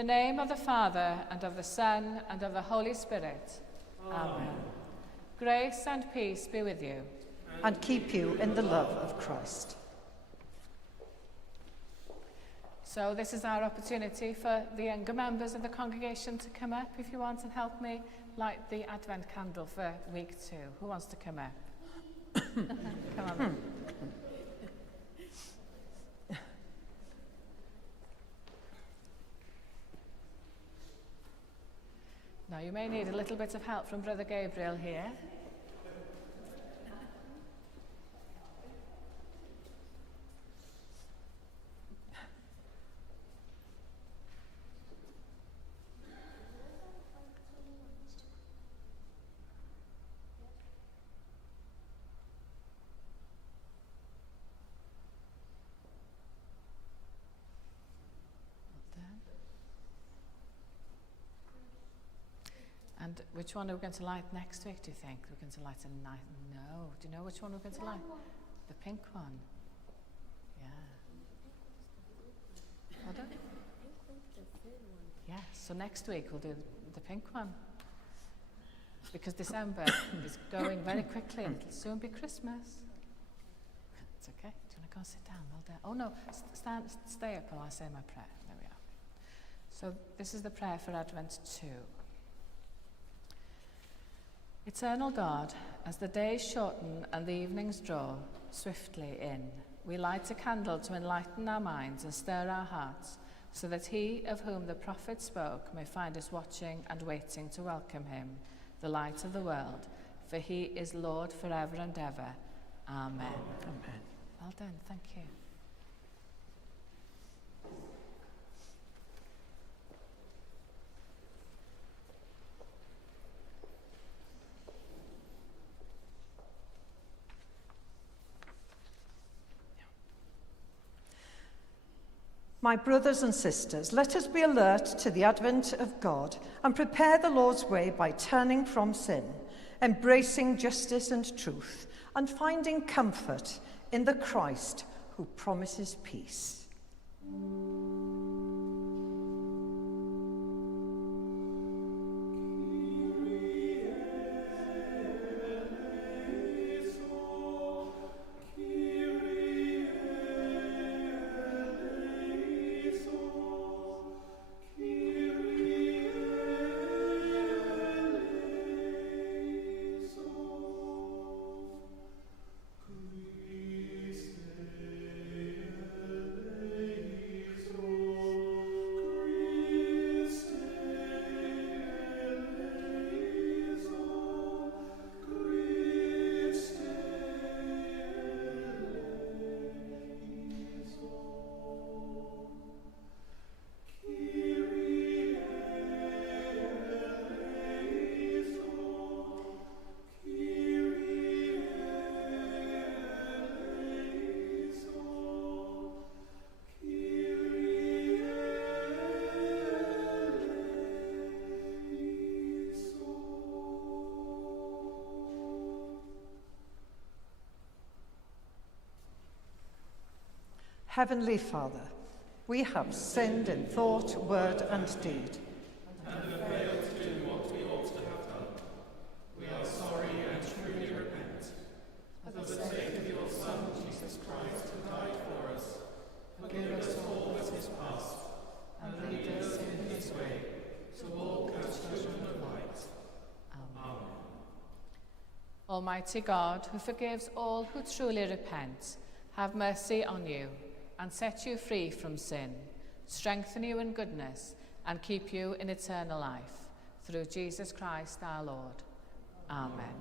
the name of the Father, and of the Son, and of the Holy Spirit. Amen. Grace and peace be with you. And keep you in the love of Christ. So this is our opportunity for the younger members of the congregation to come up if you want and help me light the Advent candle for week 2. Who wants to come up? Come on. Now you may need a little bit of help from Brother Gabriel here. And which one are we going to light next week, do you think? We're going to light a night? No. Do you know which one we're going to light? The pink one. Yeah. Pardon? Yes, so next week we'll do the pink one. Because December is going very quickly and it'll soon be Christmas. It's okay. Do you want to go and sit down? Well done. Oh no, stay up while I say my prayer. There we are. So this is the prayer for Advent 2. Eternal God, as the days shorten and the evenings draw swiftly in, we light a candle to enlighten our minds and stir our hearts, so that he of whom the prophet spoke may find us watching and waiting to welcome him, the light of the world, for he is Lord forever and ever. Amen. Amen. Well done, thank you. My brothers and sisters, let us be alert to the advent of God and prepare the Lord's way by turning from sin, embracing justice and truth, and finding comfort in the Christ who promises peace. Heavenly Father, we have sinned in thought, word, and deed. And have failed to do what we ought to have done. We are sorry and truly repent. For the sake of your Son, Jesus Christ, who died for us, forgive us all that is past, and lead us in his way, to walk as children of light. Amen. Almighty God, who forgives all who truly repent, have mercy on you, and set you free from sin, strengthen you in goodness, and keep you in eternal life. Through Jesus Christ our Lord. Amen.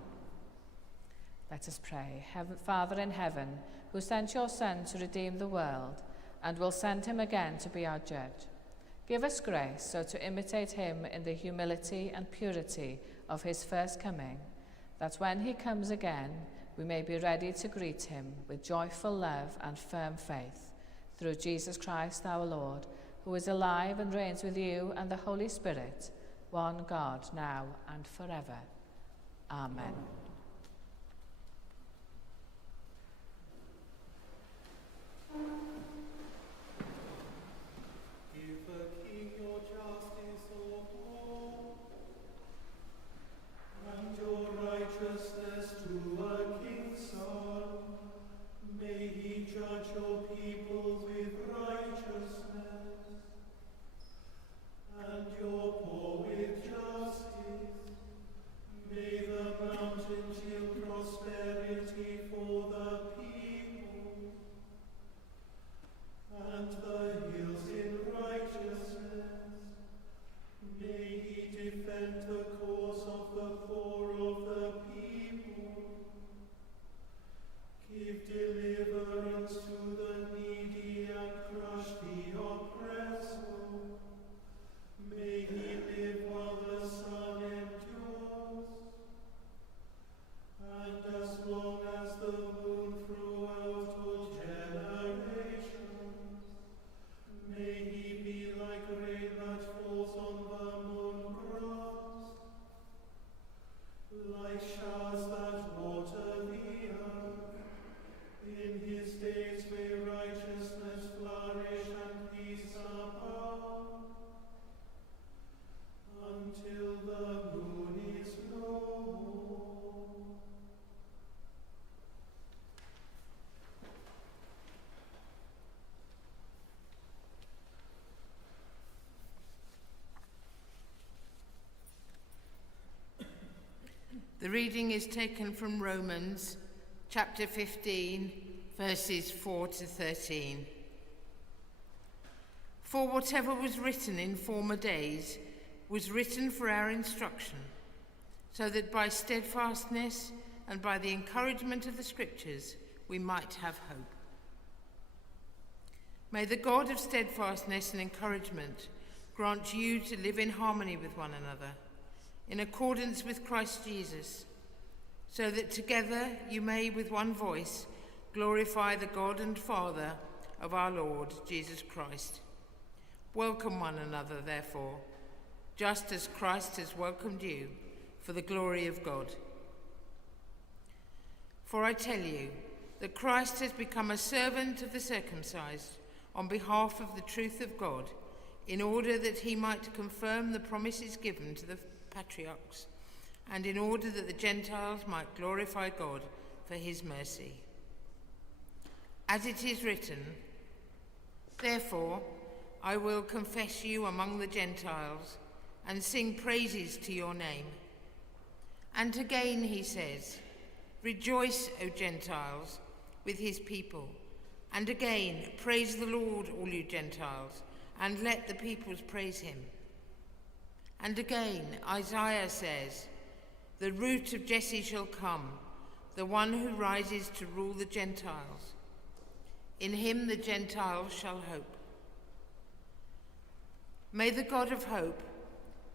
Let us pray. Father in heaven, who sent your Son to redeem the world, and will send him again to be our judge, give us grace so to imitate him in the humility and purity of his first coming, that when he comes again, we may be ready to greet him with joyful love and firm faith. Through Jesus Christ our Lord, who is alive and reigns with you and the Holy Spirit, one God, now and forever. Amen. Give the King your child. righteousness to a king's son. May he judge your people with righteousness, and your poor with justice. May the mountains yield prosperity for the people, and the hills in righteousness. May he defend the cause of the poor of the people. Give deliverance to the needy and crush the oppressor. May he live while the sun endures, and as long as the moon throughout all generations. May he be like rain that falls on the moon grass, like showers that water the earth. In his days may righteousness flourish and peace abound, until the moon is no more. The reading is taken from Romans chapter 15, verses 4 to 13. For whatever was written in former days was written for our instruction, so that by steadfastness and by the encouragement of the Scriptures we might have hope. May the God of steadfastness and encouragement grant you to live in harmony with one another, in accordance with Christ Jesus, so that together you may with one voice glorify the God and Father of our Lord Jesus Christ. Welcome one another, therefore, just as Christ has welcomed you, for the glory of God. For I tell you that Christ has become a servant of the circumcised on behalf of the truth of God, in order that he might confirm the promises given to the patriarchs, and in order that the Gentiles might glorify God for his mercy. As it is written, therefore I will confess you among the Gentiles and sing praises to your name. And again he says, rejoice, O Gentiles, with his people. And again, praise the Lord, all you Gentiles, and let the peoples praise him. And again, Isaiah says, the root of Jesse shall come, the one who rises to rule the Gentiles. In him the Gentiles shall hope. May the God of hope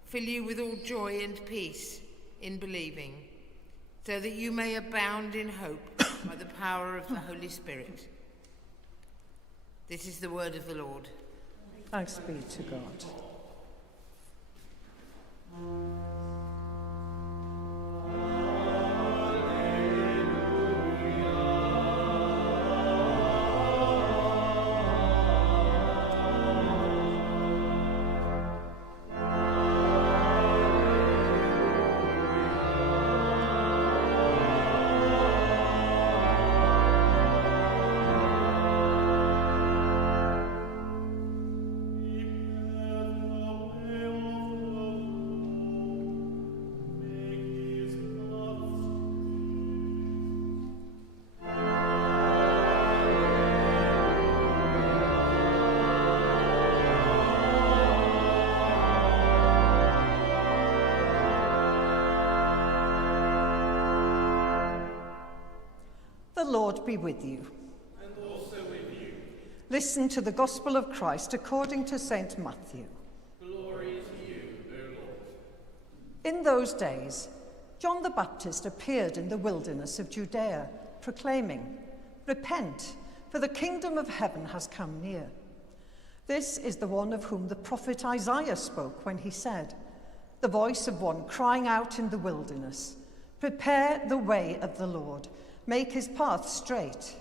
fill you with all joy and peace in believing, so that you may abound in hope by the power of the Holy Spirit. This is the word of the Lord. Thanks be to God. The Lord be with you. And also with you. Listen to the Gospel of Christ according to St. Matthew. Glory to you, O Lord. In those days, John the Baptist appeared in the wilderness of Judea, proclaiming, "Repent, for the kingdom of heaven has come near." This is the one of whom the prophet Isaiah spoke when he said, "The voice of one crying out in the wilderness, prepare the way of the Lord, make his path straight."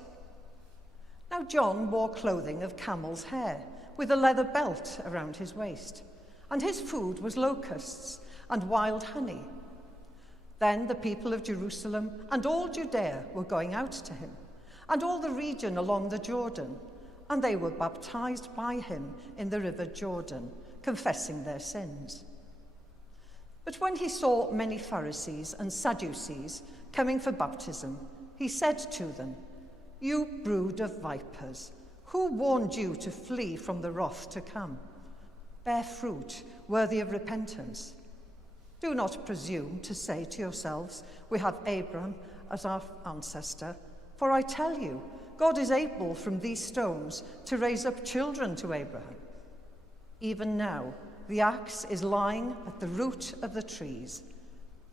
Now John wore clothing of camel's hair, with a leather belt around his waist, and his food was locusts and wild honey. Then the people of Jerusalem and all Judea were going out to him, and all the region along the Jordan, and they were baptized by him in the river Jordan, confessing their sins. But when he saw many Pharisees and Sadducees coming for baptism, he said to them, "You brood of vipers, who warned you to flee from the wrath to come? Bear fruit worthy of repentance. Do not presume to say to yourselves, 'We have Abraham as our ancestor,' for I tell you, God is able from these stones to raise up children to Abraham. Even now, the axe is lying at the root of the trees.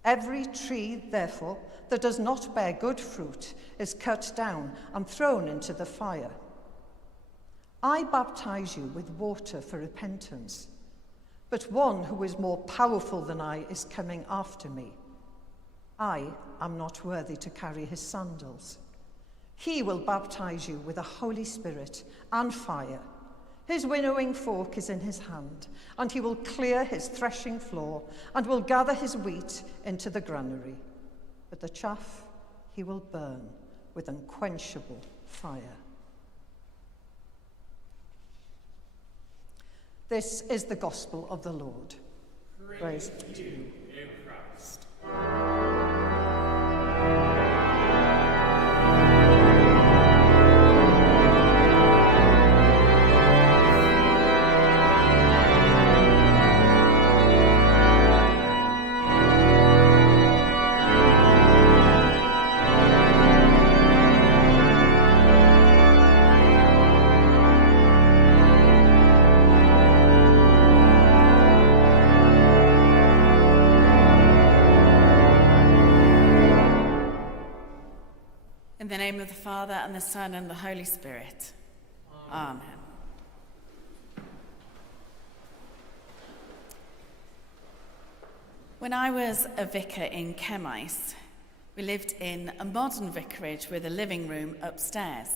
Every tree, therefore, that does not bear good fruit is cut down and thrown into the fire. I baptize you with water for repentance, but one who is more powerful than I is coming after me. I am not worthy to carry his sandals. He will baptize you with the Holy Spirit and fire. His winnowing fork is in his hand, and he will clear his threshing floor and will gather his wheat into the granary. But the chaff he will burn with unquenchable fire." This is the gospel of the Lord. Praise to you, O Christ. In the name of the Father, and the Son, and the Holy Spirit. Amen. When I was a vicar in Chemais, we lived in a modern vicarage with a living room upstairs.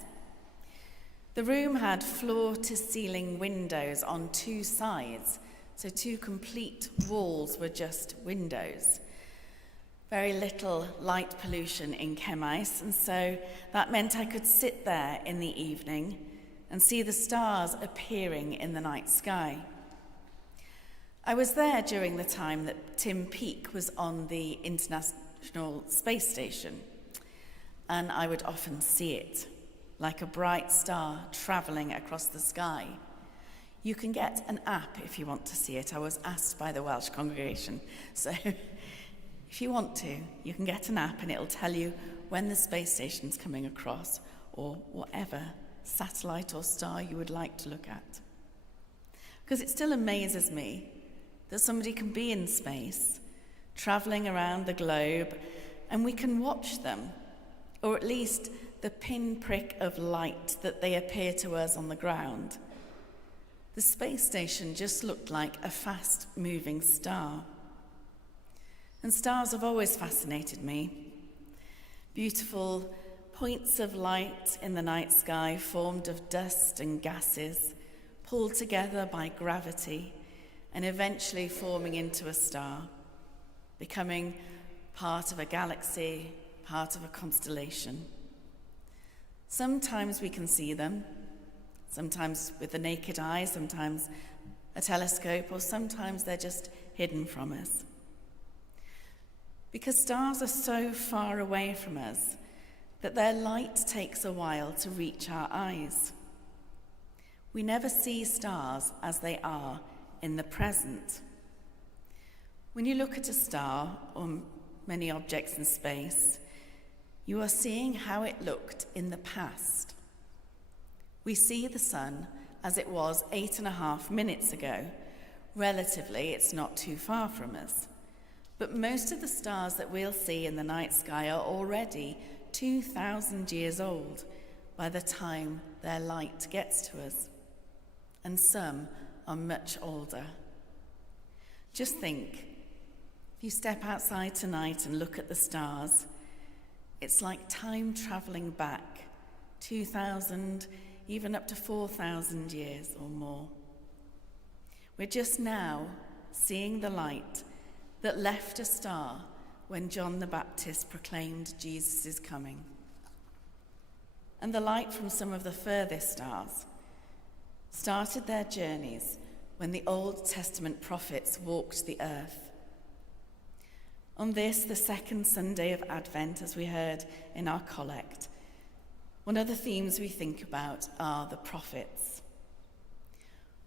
The room had floor-to-ceiling windows on two sides, so two complete walls were just windows. Very little light pollution in Chemais, and so that meant I could sit there in the evening and see the stars appearing in the night sky. I was there during the time that Tim Peake was on the International Space Station, and I would often see it, like a bright star travelling across the sky. You can get an app if you want to see it. I was asked by the Welsh congregation, so if you want to, you can get an app and it'll tell you when the space station's coming across, or whatever satellite or star you would like to look at. Because it still amazes me that somebody can be in space, travelling around the globe, and we can watch them, or at least the pinprick of light that they appear to us on the ground. The space station just looked like a fast-moving star. And stars have always fascinated me. Beautiful points of light in the night sky formed of dust and gases, pulled together by gravity, and eventually forming into a star, becoming part of a galaxy, part of a constellation. Sometimes we can see them, sometimes with the naked eye, sometimes a telescope, or sometimes they're just hidden from us. Because stars are so far away from us that their light takes a while to reach our eyes. We never see stars as they are in the present. When you look at a star or many objects in space, you are seeing how it looked in the past. We see the sun as it was 8.5 minutes ago. Relatively, it's not too far from us. But most of the stars that we'll see in the night sky are already 2,000 years old by the time their light gets to us. And some are much older. Just think, if you step outside tonight and look at the stars, it's like time travelling back 2,000, even up to 4,000 years or more. We're just now seeing the light that left a star when John the Baptist proclaimed Jesus' coming. And the light from some of the furthest stars started their journeys when the Old Testament prophets walked the earth. On this, the second Sunday of Advent, as we heard in our collect, one of the themes we think about are the prophets.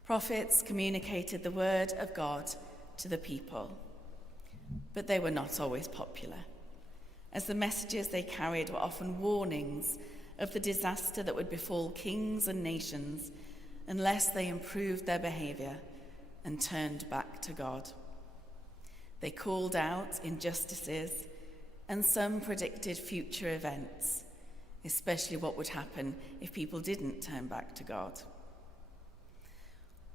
Prophets communicated the word of God to the people, but they were not always popular, as the messages they carried were often warnings of the disaster that would befall kings and nations unless they improved their behavior and turned back to God. They called out injustices, and some predicted future events, especially what would happen if people didn't turn back to God.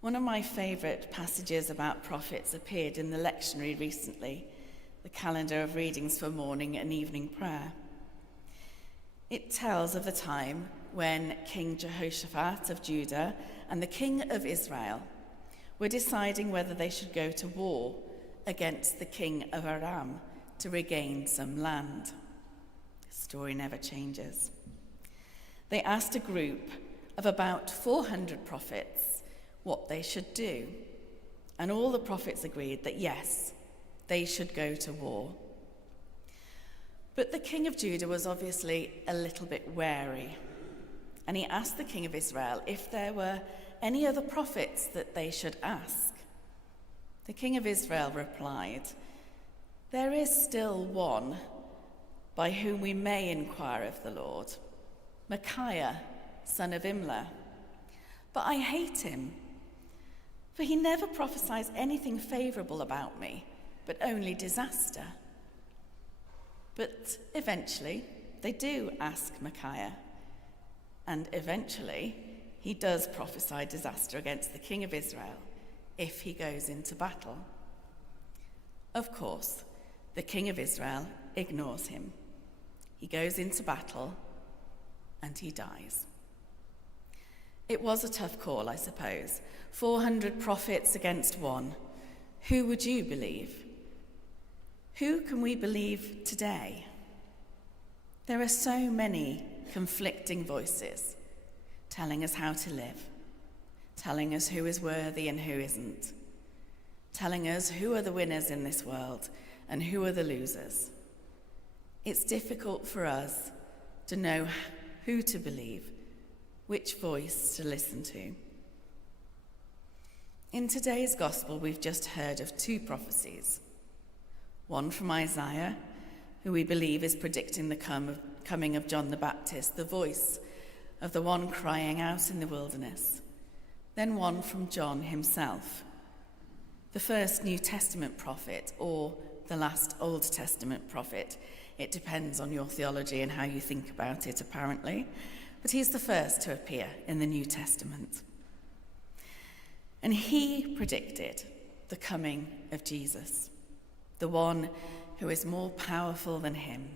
One of my favourite passages about prophets appeared in the lectionary recently, the calendar of readings for morning and evening prayer. It tells of the time when King Jehoshaphat of Judah and the king of Israel were deciding whether they should go to war against the king of Aram to regain some land. The story never changes. They asked a group of about 400 prophets what they should do, and all the prophets agreed that yes, they should go to war. But the king of Judah was obviously a little bit wary, and he asked the king of Israel if there were any other prophets that they should ask. The king of Israel replied, "There is still one by whom we may inquire of the Lord, Micaiah, son of Imlah. But I hate him, for he never prophesies anything favourable about me, but only disaster." But eventually, they do ask Micaiah, and eventually, he does prophesy disaster against the king of Israel if he goes into battle. Of course, the king of Israel ignores him. He goes into battle and he dies. It was a tough call, I suppose. 400 prophets against one. Who would you believe? Who can we believe today? There are so many conflicting voices telling us how to live, telling us who is worthy and who isn't, telling us who are the winners in this world and who are the losers. It's difficult for us to know who to believe, which voice to listen to. In today's gospel, we've just heard of two prophecies. One from Isaiah, who we believe is predicting the coming of John the Baptist, the voice of the one crying out in the wilderness. Then one from John himself, the first New Testament prophet, or the last Old Testament prophet. It depends on your theology and how you think about it, apparently. But he's the first to appear in the New Testament. And he predicted the coming of Jesus, the one who is more powerful than him.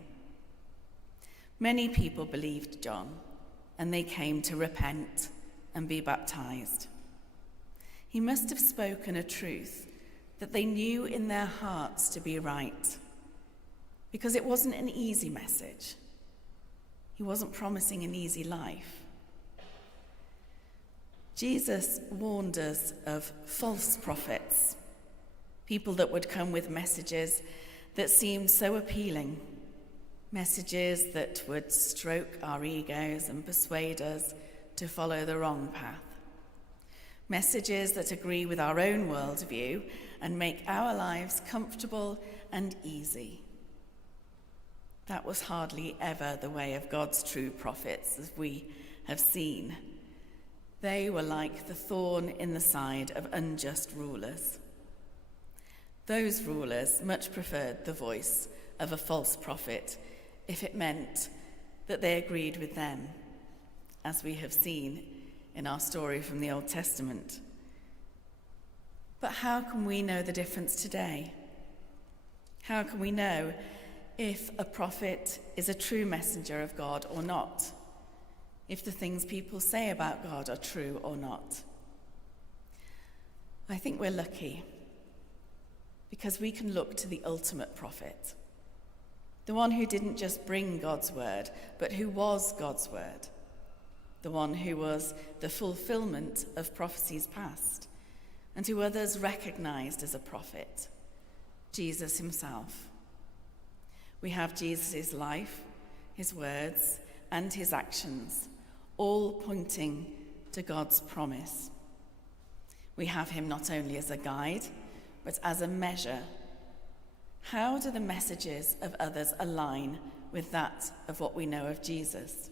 Many people believed John, and they came to repent and be baptized. He must have spoken a truth that they knew in their hearts to be right, because it wasn't an easy message. He wasn't promising an easy life. Jesus warned us of false prophets, people that would come with messages that seemed so appealing, messages that would stroke our egos and persuade us to follow the wrong path, messages that agree with our own worldview and make our lives comfortable and easy. That was hardly ever the way of God's true prophets, as we have seen. They were like the thorn in the side of unjust rulers. Those rulers much preferred the voice of a false prophet if it meant that they agreed with them, as we have seen in our story from the Old Testament. But how can we know the difference today? How can we know if a prophet is a true messenger of God or not? If the things people say about God are true or not? I think we're lucky because we can look to the ultimate prophet, the one who didn't just bring God's word, but who was God's word, the one who was the fulfillment of prophecies past, and who others recognized as a prophet, Jesus himself. We have Jesus' life, his words, and his actions, all pointing to God's promise. We have him not only as a guide, but as a measure. How do the messages of others align with that of what we know of Jesus?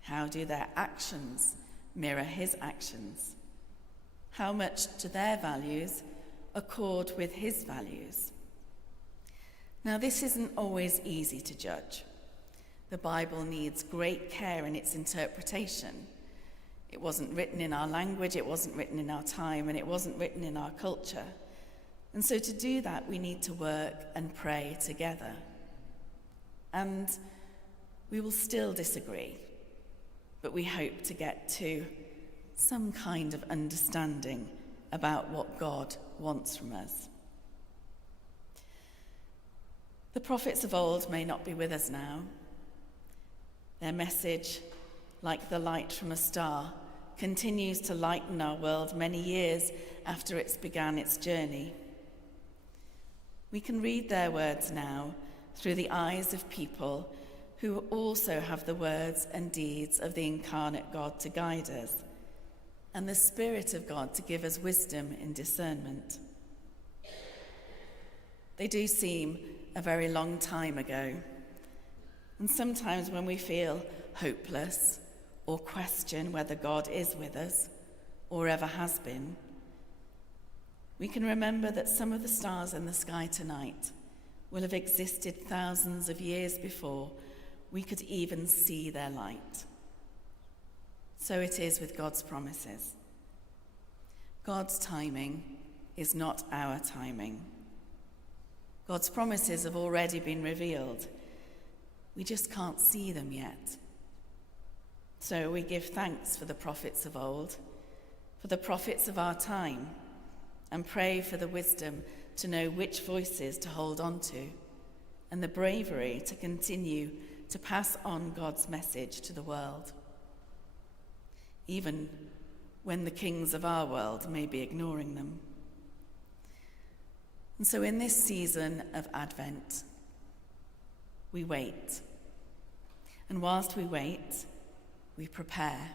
How do their actions mirror his actions? How much do their values accord with his values? Now, this isn't always easy to judge. The Bible needs great care in its interpretation. It wasn't written in our language, it wasn't written in our time, and it wasn't written in our culture. And so to do that, we need to work and pray together. And we will still disagree, but we hope to get to some kind of understanding about what God wants from us. The prophets of old may not be with us now. Their message, like the light from a star, continues to lighten our world many years after it's began its journey. We can read their words now through the eyes of people who also have the words and deeds of the incarnate God to guide us, and the Spirit of God to give us wisdom in discernment. They do seem a very long time ago, and sometimes when we feel hopeless or question whether God is with us or ever has been, we can remember that some of the stars in the sky tonight will have existed thousands of years before we could even see their light. So it is with God's promises. God's timing is not our timing. God's promises have already been revealed. We just can't see them yet. So we give thanks for the prophets of old, for the prophets of our time, and pray for the wisdom to know which voices to hold on to, and the bravery to continue to pass on God's message to the world, even when the kings of our world may be ignoring them. And so in this season of Advent, we wait. And whilst we wait, we prepare.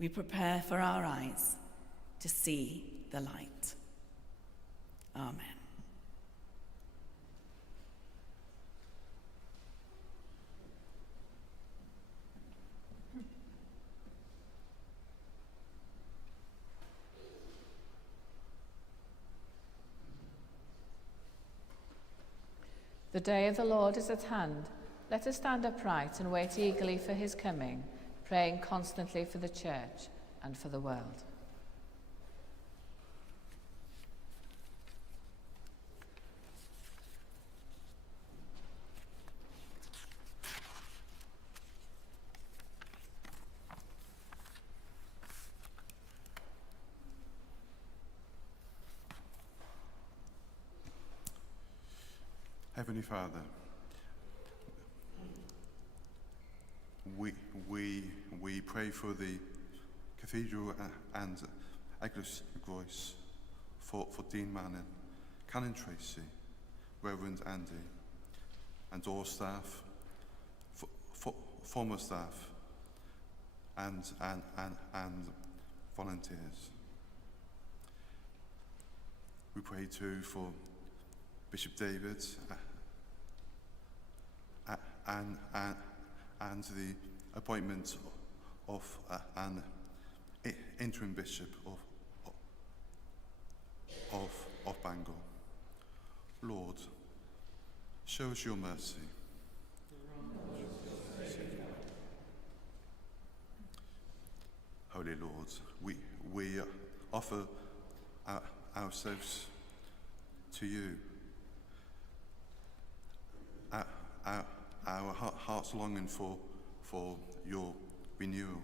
We prepare for our eyes to see the light. Amen. The day of the Lord is at hand. Let us stand upright and wait eagerly for his coming, praying constantly for the church and for the world. Heavenly Father, we pray for the Cathedral and Eglwys Groes, for Dean Manning, Canon Tracy, Reverend Andy, and all staff, for former staff, and volunteers. We pray too for Bishop David and the appointment of an interim bishop of Bangor. Lord, show us your mercy. Holy Lord, we offer ourselves to you. Our hearts longing for your renewal.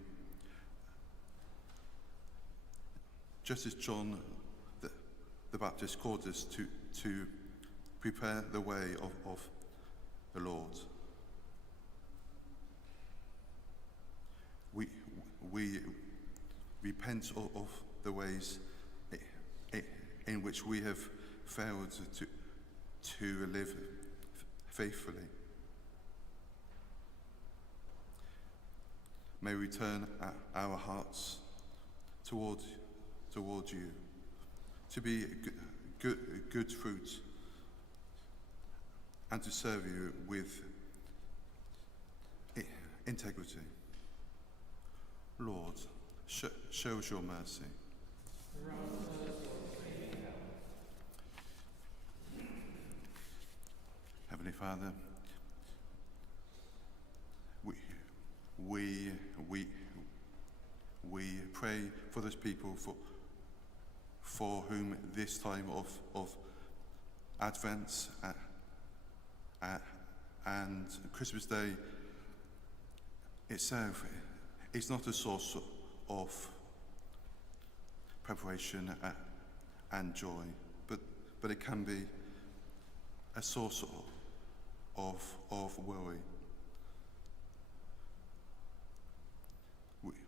Just as John the Baptist called us to prepare the way the Lord. We repent of the ways in which we have failed to live faithfully. May we turn our hearts toward you, to be good fruit, and to serve you with integrity. Lord, show us your mercy. Heavenly Father, we pray for those people for whom this time of Advent and Christmas Day itself is not a source of preparation and joy, but it can be a source of worry.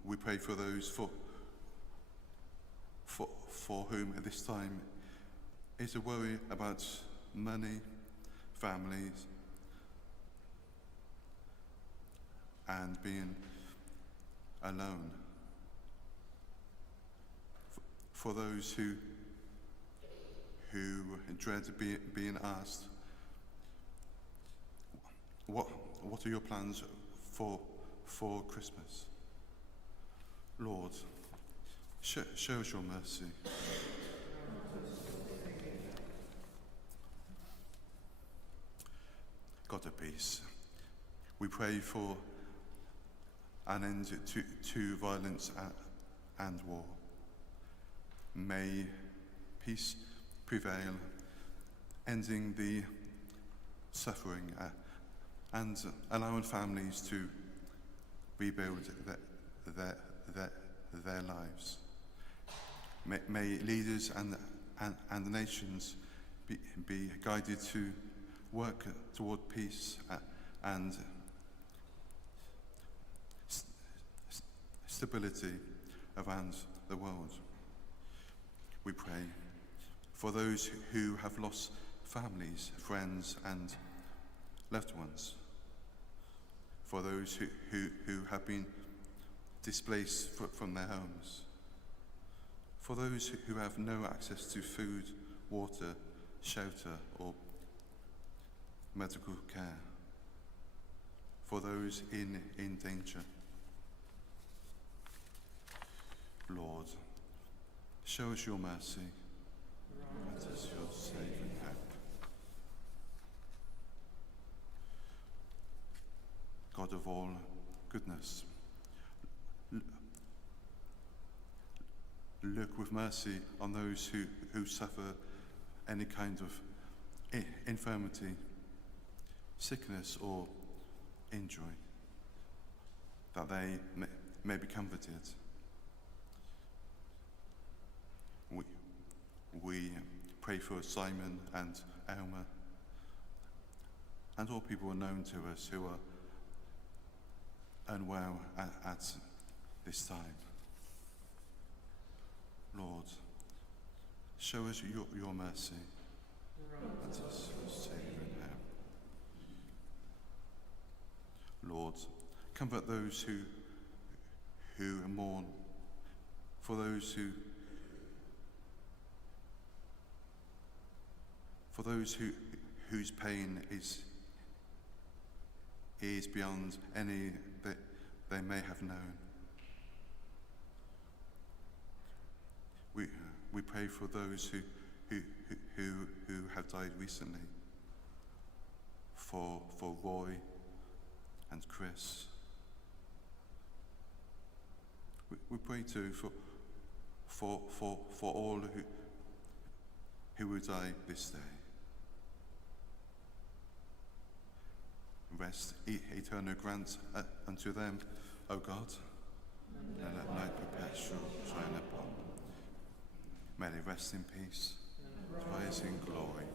We pray for those for whom at this time is a worry about money, families, and being alone. For those who dread being asked, what are your plans for Christmas? Lord, show us your mercy. God of peace, we pray for an end to violence and war. May peace prevail, ending the suffering and allowing families to rebuild their lives. May leaders and the nations be guided to work toward peace and stability around the world. We pray for those who have lost families, friends, and loved ones. For those who have been displaced from their homes. For those who have no access to food, water, shelter, or medical care. For those in danger. Lord, show us your mercy. Grant us your saving help. God of all goodness, look with mercy on those who suffer any kind of infirmity, sickness, or injury, that they may be comforted. We pray for Simon and Elmer and all people known to us who are unwell at this time. Lord, show us your mercy. Grant us your saving help. Lord, comfort those who mourn, for those whose pain is beyond any that they may have known. We pray for those who have died recently, for Roy and Chris. We pray too for all who will die this day. Rest eternal grant unto them, O God, and let light perpetual shine upon them. May they rest in peace, rise in glory.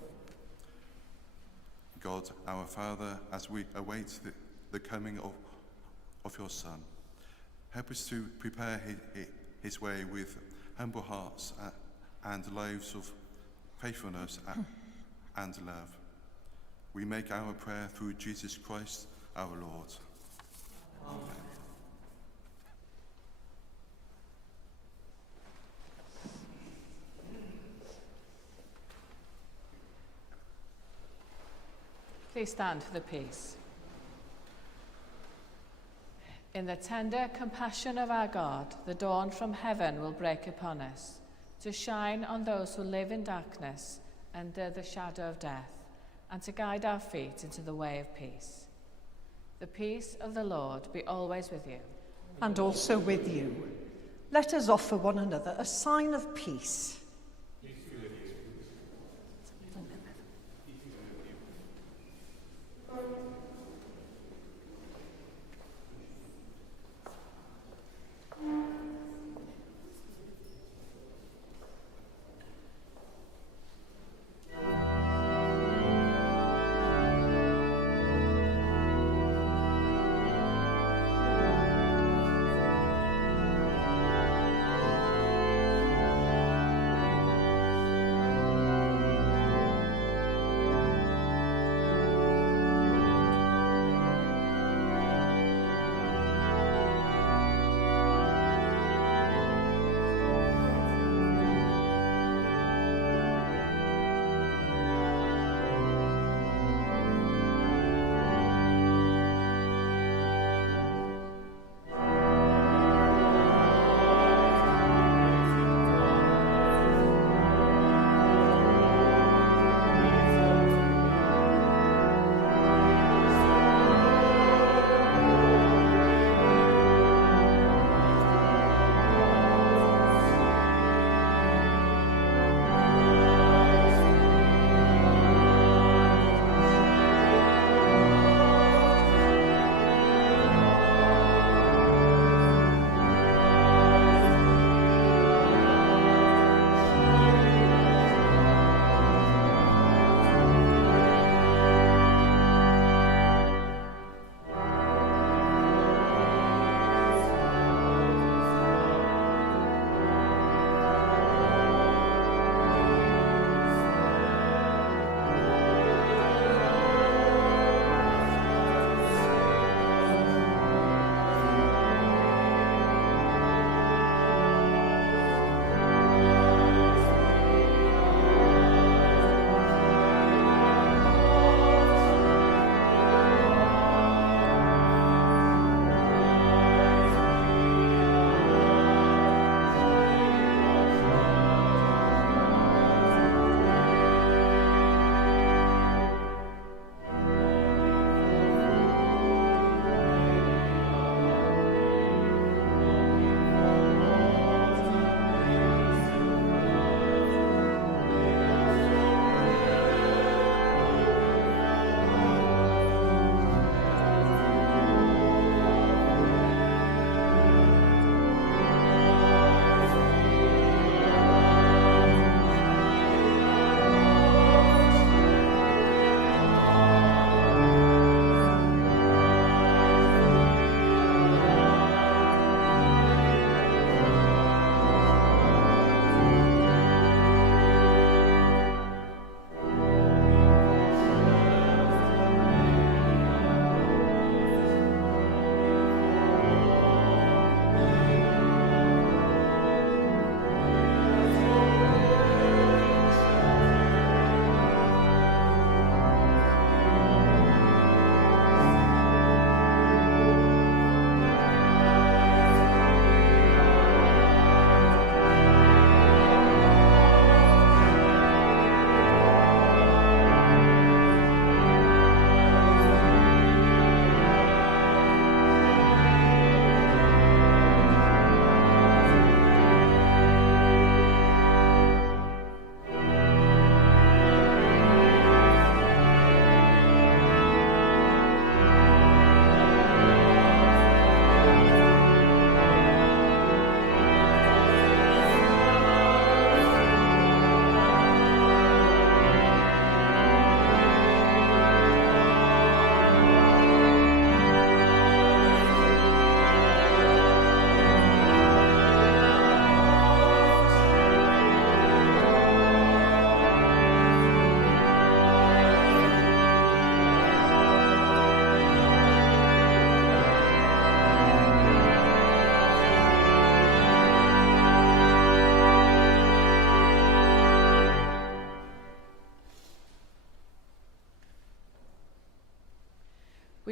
God, our Father, as we await the coming of your Son. Help us to prepare his way with humble hearts and lives of faithfulness and love. We make our prayer through Jesus Christ, our Lord. Amen. Please stand for the peace. In the tender compassion of our God, the dawn from heaven will break upon us, to shine on those who live in darkness under the shadow of death, and to guide our feet into the way of peace. The peace of the Lord be always with you. And also with you. Let us offer one another a sign of peace.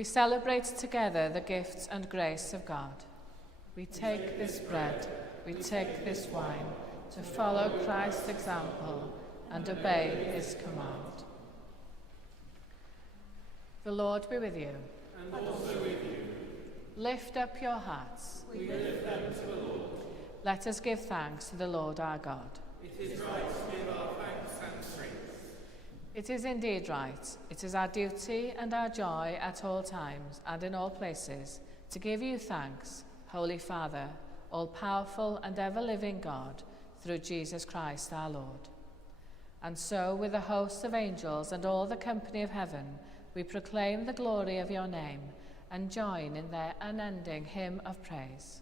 We celebrate together the gifts and grace of God. We take this bread, we take this wine, to follow Christ's example and obey his command. The Lord be with you. And also with you. Lift up your hearts. We lift them to the Lord. Let us give thanks to the Lord our God. It is right to give our thanks and strength. It is indeed right. It is our duty and our joy at all times and in all places to give you thanks, Holy Father, all-powerful and ever-living God, through Jesus Christ our Lord. And so, with the hosts of angels and all the company of heaven, we proclaim the glory of your name and join in their unending hymn of praise.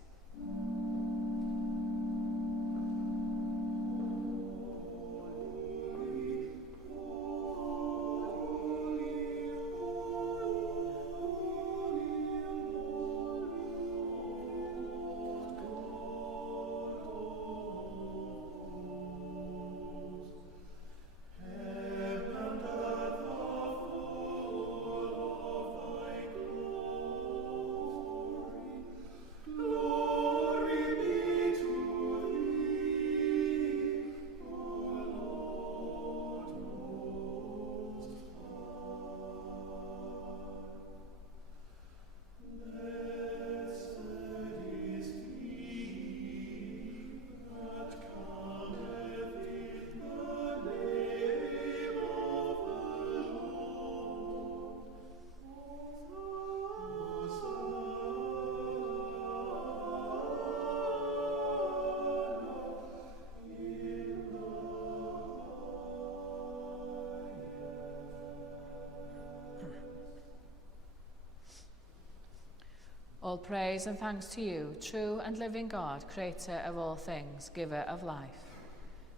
All praise and thanks to you, true and living God, creator of all things, giver of life.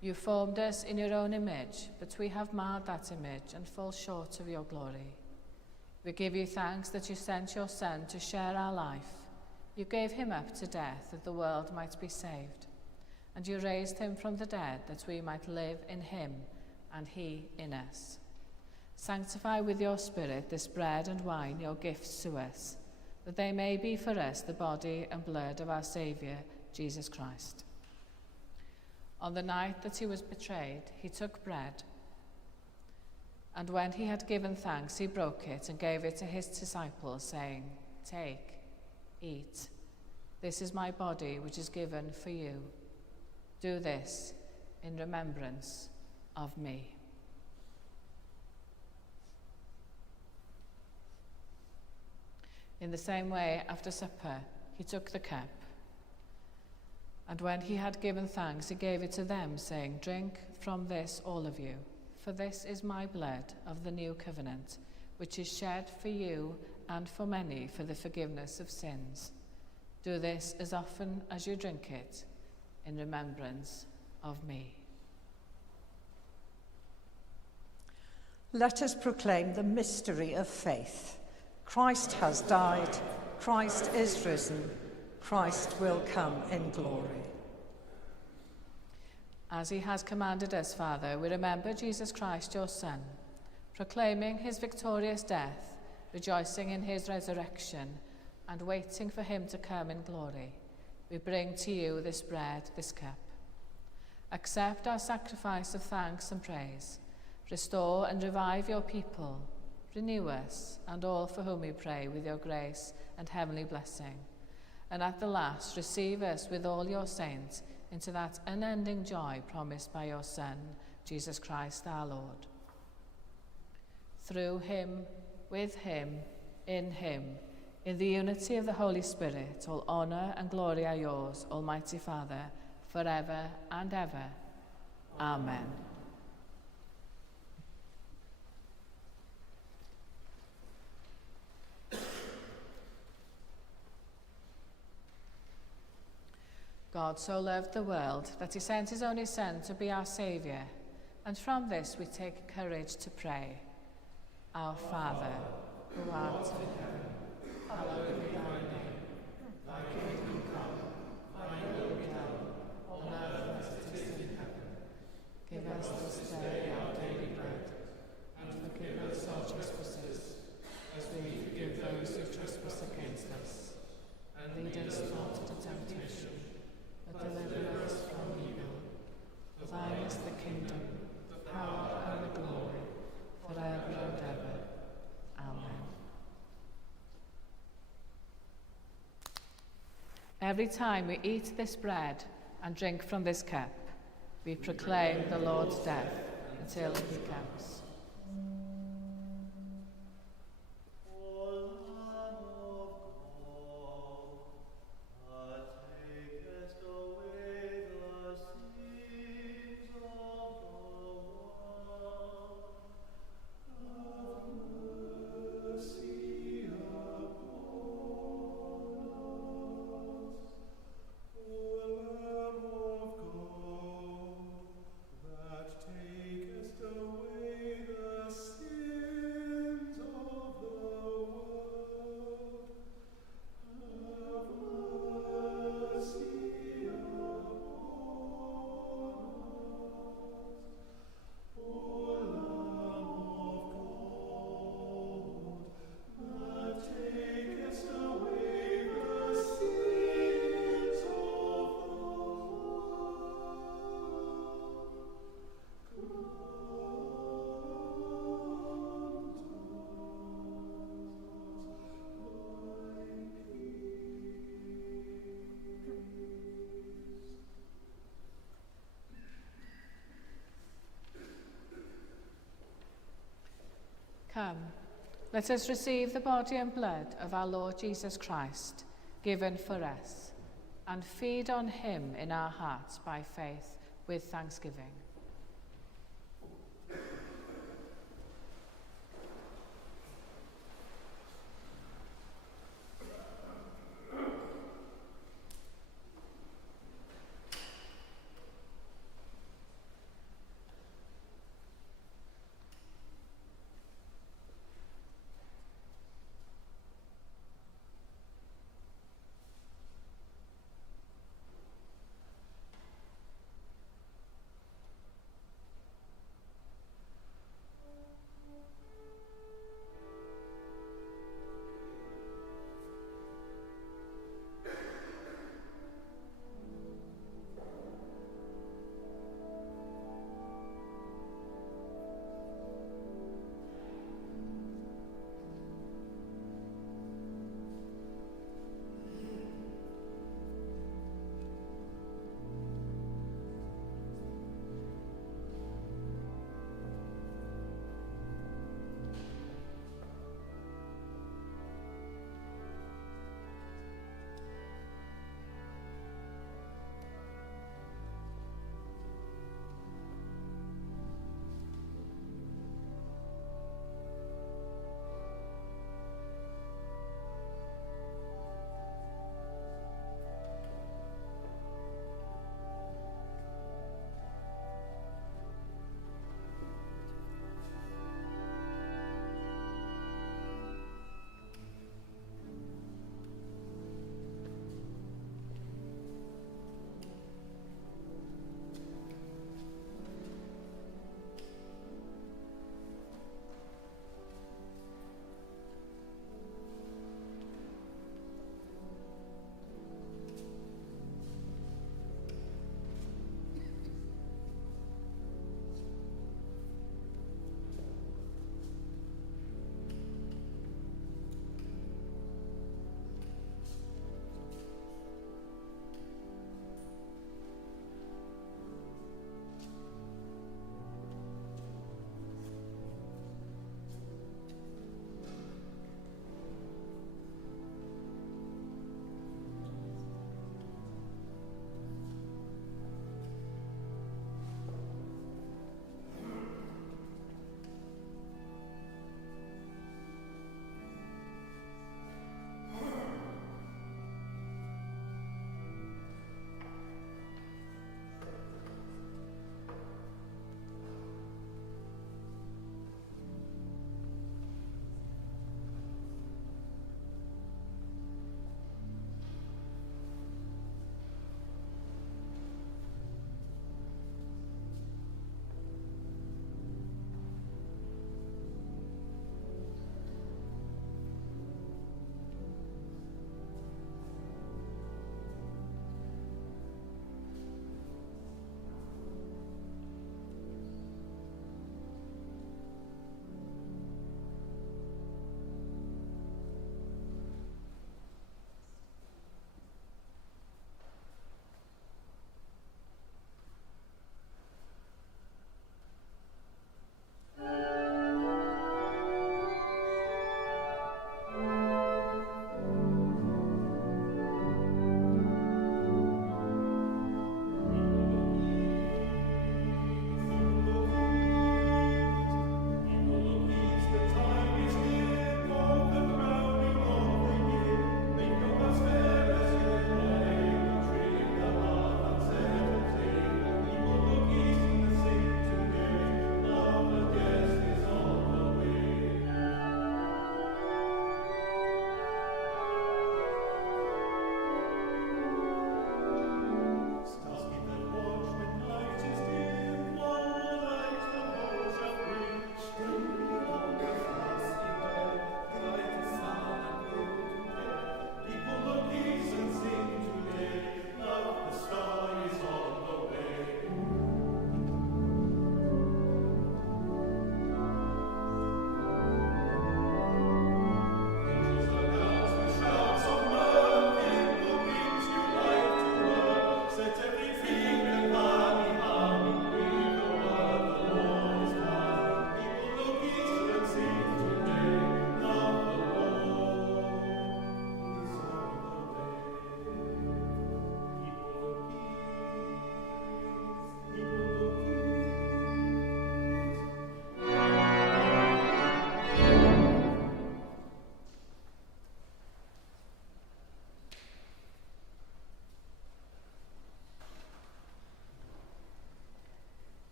You formed us in your own image, but we have marred that image and fall short of your glory. We give you thanks that you sent your Son to share our life. You gave him up to death that the world might be saved. And you raised him from the dead that we might live in him and he in us. Sanctify with your Spirit this bread and wine, your gifts to us, that they may be for us the body and blood of our Saviour, Jesus Christ. On the night that he was betrayed, he took bread, and when he had given thanks, he broke it and gave it to his disciples, saying, "Take, eat. This is my body, which is given for you. Do this in remembrance of me." In the same way, after supper, he took the cup. And when he had given thanks, he gave it to them, saying, "Drink from this, all of you, for this is my blood of the new covenant, which is shed for you and for many for the forgiveness of sins. Do this as often as you drink it in remembrance of me." Let us proclaim the mystery of faith. Christ has died, Christ is risen, Christ will come in glory. As he has commanded us, Father, we remember Jesus Christ, your Son, proclaiming his victorious death, rejoicing in his resurrection, and waiting for him to come in glory. We bring to you this bread, this cup. Accept our sacrifice of thanks and praise. Restore and revive your people. Renew us and all for whom we pray with your grace and heavenly blessing. And at the last, receive us with all your saints into that unending joy promised by your Son, Jesus Christ our Lord. Through him, with him, in the unity of the Holy Spirit, all honour and glory are yours, Almighty Father, forever and ever. Amen. God so loved the world that he sent his only Son to be our Saviour, and from this we take courage to pray. Our Father, who art in heaven, hallowed be thy name. Thy kingdom come, thy will be done, on earth as it is in heaven. Give us this day our daily bread, and forgive us our trespasses, as we forgive those who Every time we eat this bread and drink from this cup, we proclaim the Lord's death until he comes. Come, let us receive the body and blood of our Lord Jesus Christ, given for us, and feed on him in our hearts by faith with thanksgiving.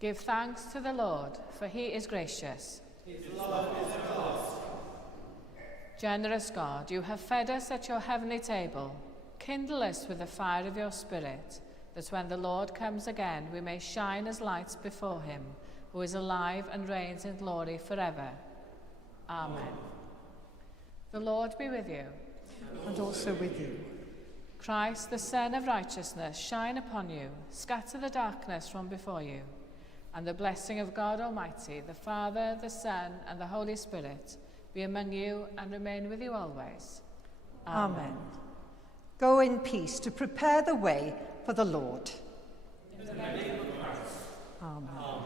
Give thanks to the Lord, for he is gracious. His love is everlasting. Generous God, you have fed us at your heavenly table. Kindle us with the fire of your Spirit, that when the Lord comes again, we may shine as lights before him, who is alive and reigns in glory forever. Amen. The Lord be with you. And also with you. Christ, the Son of righteousness, shine upon you, scatter the darkness from before you, and the blessing of God Almighty, the Father, the Son, and the Holy Spirit, be among you and remain with you always. Amen. Go in peace to prepare the way for the Lord. In the name of Christ. Amen.